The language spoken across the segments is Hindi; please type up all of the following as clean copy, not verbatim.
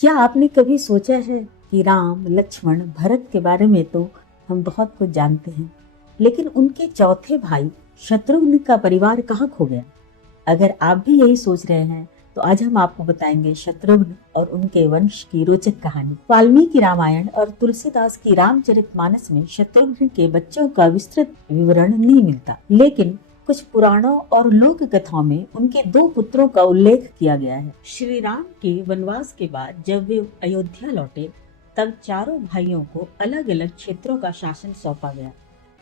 क्या आपने कभी सोचा है कि राम, लक्ष्मण, भरत के बारे में तो हम बहुत कुछ जानते हैं, लेकिन उनके चौथे भाई शत्रुघ्न का परिवार कहाँ खो गया? अगर आप भी यही सोच रहे हैं, तो आज हम आपको बताएंगे शत्रुघ्न और उनके वंश की रोचक कहानी। वाल्मीकि रामायण और तुलसीदास की रामचरितमानस में शत्रुघ्न के बच्चों का विस्तृत विवरण नहीं मिलता, लेकिन कुछ पुराणों और लोक कथाओं में उनके दो पुत्रों का उल्लेख किया गया है। श्री राम के वनवास के बाद जब वे अयोध्या लौटे, तब चारों भाइयों को अलग अलग क्षेत्रों का शासन सौंपा गया।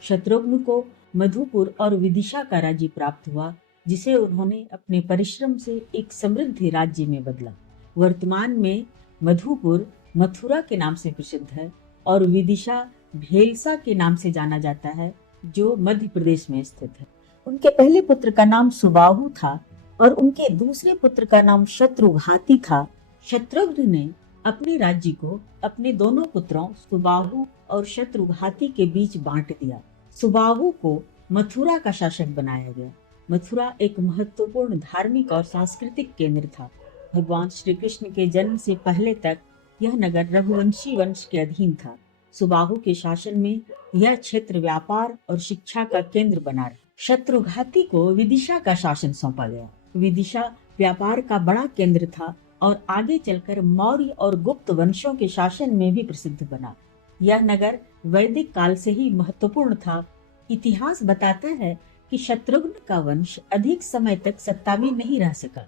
शत्रुघ्न को मधुपुर और विदिशा का राज्य प्राप्त हुआ, जिसे उन्होंने अपने परिश्रम से एक समृद्ध राज्य में बदला। वर्तमान में मधुपुर मथुरा के नाम से प्रसिद्ध है और विदिशा भेलसा के नाम से जाना जाता है, जो मध्य प्रदेश में स्थित है। उनके पहले पुत्र का नाम सुबाहु था और उनके दूसरे पुत्र का नाम शत्रुघाती था। शत्रुघ्न ने अपने राज्य को अपने दोनों पुत्रों सुबाहु और शत्रुघाती के बीच बांट दिया। सुबाहु को मथुरा का शासक बनाया गया। मथुरा एक महत्वपूर्ण धार्मिक और सांस्कृतिक केंद्र था। भगवान श्री कृष्ण के जन्म से पहले तक यह नगर रघुवंशी वंश के अधीन था। सुबाहु के शासन में यह क्षेत्र व्यापार और शिक्षा का केंद्र बना रहा। शत्रुघाती को विदिशा का शासन सौंपा गया। विदिशा व्यापार का बड़ा केंद्र था और आगे चलकर मौर्य और गुप्त वंशों के शासन में भी प्रसिद्ध बना। यह नगर वैदिक काल से ही महत्वपूर्ण था। इतिहास बताता है कि शत्रुघ्न का वंश अधिक समय तक सत्ता में नहीं रह सका।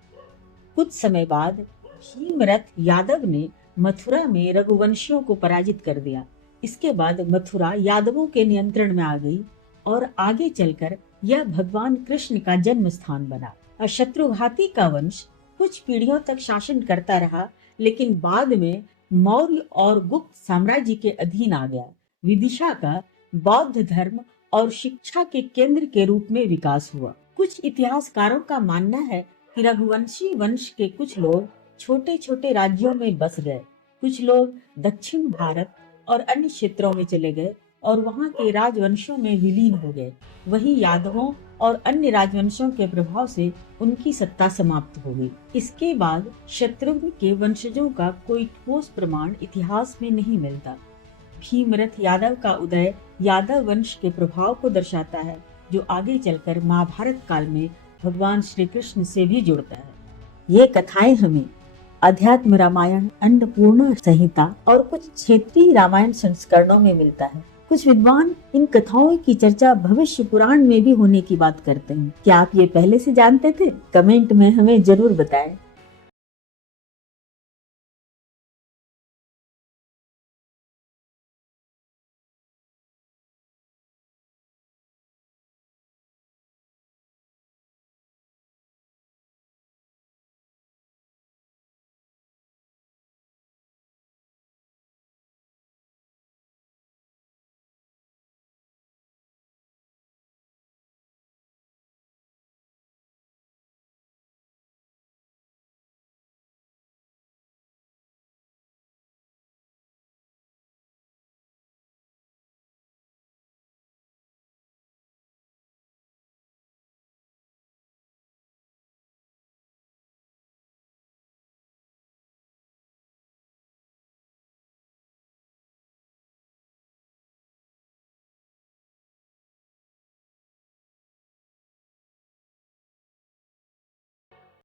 कुछ समय बाद भीमरथ यादव ने मथुरा में रघुवंशियों को पराजित कर दिया। इसके बाद मथुरा यादवों के नियंत्रण में आ गई और आगे चलकर यह भगवान कृष्ण का जन्म स्थान बना। शत्रुघाती का वंश कुछ पीढ़ियों तक शासन करता रहा, लेकिन बाद में मौर्य और गुप्त साम्राज्य के अधीन आ गया। विदिशा का बौद्ध धर्म और शिक्षा के केंद्र के रूप में विकास हुआ। कुछ इतिहासकारों का मानना है कि रघुवंशी वंश के कुछ लोग छोटे छोटे राज्यों में बस गए। कुछ लोग दक्षिण भारत और अन्य क्षेत्रों में चले गए और वहां के राजवंशों में विलीन हो गए। वहीं यादवों और अन्य राजवंशों के प्रभाव से उनकी सत्ता समाप्त हो गई। इसके बाद शत्रुघ्न के वंशजों का कोई ठोस प्रमाण इतिहास में नहीं मिलता। भीमरथ यादव का उदय यादव वंश के प्रभाव को दर्शाता है, जो आगे चलकर महाभारत काल में भगवान श्री कृष्ण से भी जुड़ता है। ये कथाएं हमें अध्यात्म रामायण, अन्नपूर्णा संहिता और कुछ क्षेत्रीय रामायण संस्करणों में मिलता है। कुछ विद्वान इन कथाओं की चर्चा भविष्य पुराण में भी होने की बात करते हैं। क्या आप ये पहले से जानते थे? कमेंट में हमें जरूर बताएं।